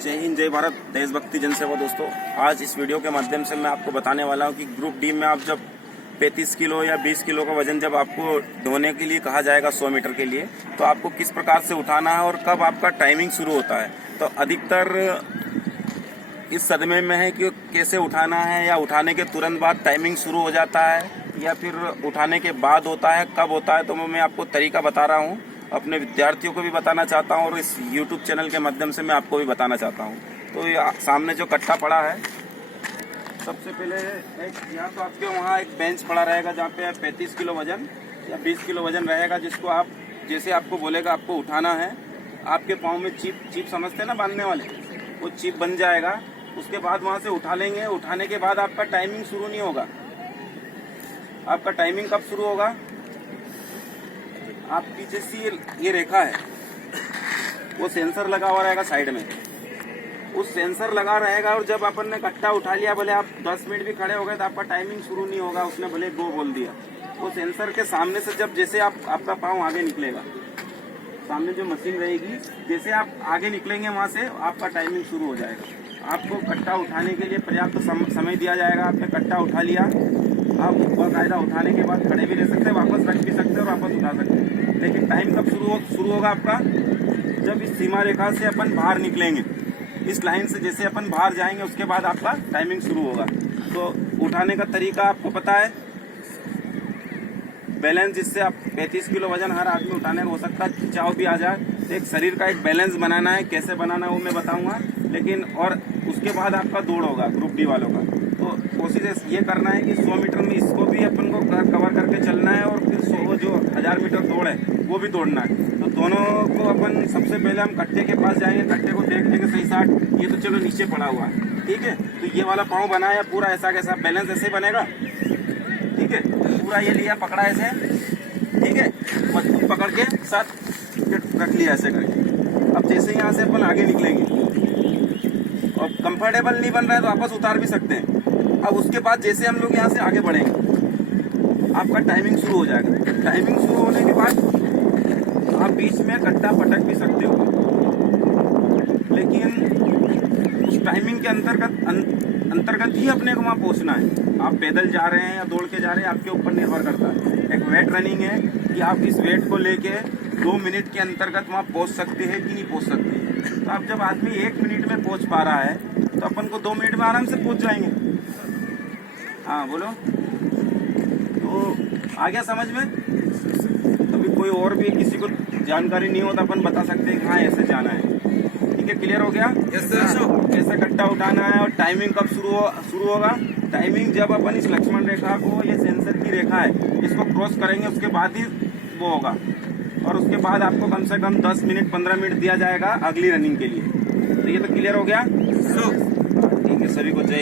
जय हिंद, जय भारत, देशभक्ति, जनसेवा। दोस्तों, आज इस वीडियो के माध्यम से मैं आपको बताने वाला हूं कि ग्रुप डी में आप जब 35 किलो या 20 किलो का वजन जब आपको ढोने के लिए कहा जाएगा 100 मीटर के लिए, तो आपको किस प्रकार से उठाना है और कब आपका टाइमिंग शुरू होता है। तो अधिकतर इस सदमे में है कि कैसे उठाना है, या उठाने के तुरंत बाद टाइमिंग शुरू हो जाता है, या फिर उठाने के बाद होता है, कब होता है। तो मैं आपको तरीका बता रहा हूँ, अपने विद्यार्थियों को भी बताना चाहता हूँ और इस YouTube चैनल के माध्यम से मैं आपको भी बताना चाहता हूँ। तो ये सामने जो कट्टा पड़ा है, सबसे पहले एक यहाँ तो आपके वहाँ एक बेंच पड़ा रहेगा जहाँ पे 35 किलो वजन या 20 किलो वजन रहेगा, जिसको आप जैसे आपको बोलेगा आपको उठाना है, आपके पाँव में चिप समझते हैं ना बांधने वाले, वो चिप बन जाएगा। उसके बाद वहाँ से उठा लेंगे। उठाने के बाद आपका टाइमिंग शुरू नहीं होगा। आपका टाइमिंग कब शुरू होगा? आपकी जैसी ये रेखा है, वो सेंसर लगा हुआ रहेगा साइड में, उस सेंसर लगा रहेगा। और जब अपन ने कट्टा उठा लिया, भले आप 10 मिनट भी खड़े हो गए तो आपका टाइमिंग शुरू नहीं होगा। उसने भले गो बोल दिया, वो सेंसर के सामने से जब जैसे आपका पाँव आगे निकलेगा, सामने जो मशीन रहेगी, जैसे आप आगे निकलेंगे वहाँ से आपका टाइमिंग शुरू हो जाएगा। आपको कट्टा उठाने के लिए पर्याप्त समय दिया जाएगा। आपने कट्टा उठा लिया, आप बाकायदा उठाने के बाद खड़े भी रह सकते हैं, वापस रख भी सकते हैं और वापस उठा सकते हैं। लेकिन टाइम कब शुरू होगा आपका? जब इस सीमा रेखा से अपन बाहर निकलेंगे, इस लाइन से जैसे अपन बाहर जाएंगे, उसके बाद आपका टाइमिंग शुरू होगा। तो उठाने का तरीका आपको पता है, बैलेंस जिससे आप 35 किलो वजन हर आदमी उठाने में हो सकता है, खिंचाव भी आ जाए। तो एक शरीर का एक बैलेंस बनाना है, कैसे बनाना है वो मैं बताऊंगा। लेकिन और उसके बाद आपका दौड़ होगा ग्रुप डी वालों का। तो कोशिश ये करना है कि 100 मीटर में इसको भी अपन को कवर करके चलना है, और फिर 100 जो 1000 मीटर दौड़ है वो भी दौड़ना है। तो दोनों को अपन सबसे पहले हम कट्टे के पास जाएंगे, कट्टे को देख लेंगे सही साथ। ये तो चलो नीचे पड़ा हुआ है, ठीक है। तो ये वाला पाँव बनाया पूरा ऐसा कैसा, बैलेंस ऐसे बनेगा, ठीक है। पूरा ये लिया, पकड़ा ऐसे, ठीक है, मजबूत पकड़ के साथ रख लिया ऐसे करके। अब जैसे यहाँ से अपन आगे निकलेंगे और कंफर्टेबल नहीं बन रहा है तो वापस उतार भी सकते हैं। अब उसके बाद जैसे हम लोग यहाँ से आगे बढ़ेंगे, आपका टाइमिंग शुरू हो जाएगा। टाइमिंग शुरू होने के बाद आप बीच में कट्टा पटक भी सकते हो, लेकिन उस टाइमिंग के अंतर्गत ही अपने को वहाँ पहुँचना है। आप पैदल जा रहे हैं या दौड़ के जा रहे हैं, आपके ऊपर निर्भर करता है। एक वेट रनिंग है कि आप इस वेट को लेके 2 मिनट के अंतर्गत वहाँ पहुँच सकते हैं कि नहीं पहुँच सकते। तो अब जब आदमी 1 मिनट में पहुँच पा रहा है, तो अपन को 2 मिनट में आराम से पहुँच जाएंगे। हाँ बोलो, तो आ गया समझ में? अभी कोई और भी किसी को जानकारी नहीं हो तो अपन बता सकते हैं कि हाँ ऐसे जाना है, ठीक है। क्लियर हो गया? Yes sir. कैसे कट्टा उठाना है और टाइमिंग कब शुरू होगा? टाइमिंग जब अपन इस लक्ष्मण रेखा को, ये सेंसर की रेखा है, इसको क्रॉस करेंगे, उसके बाद ही वो होगा। और उसके बाद आपको कम से कम 10 मिनट 15 मिनट दिया जाएगा अगली रनिंग के लिए। तो ये तो क्लियर हो गया? ठीक है, सभी को जय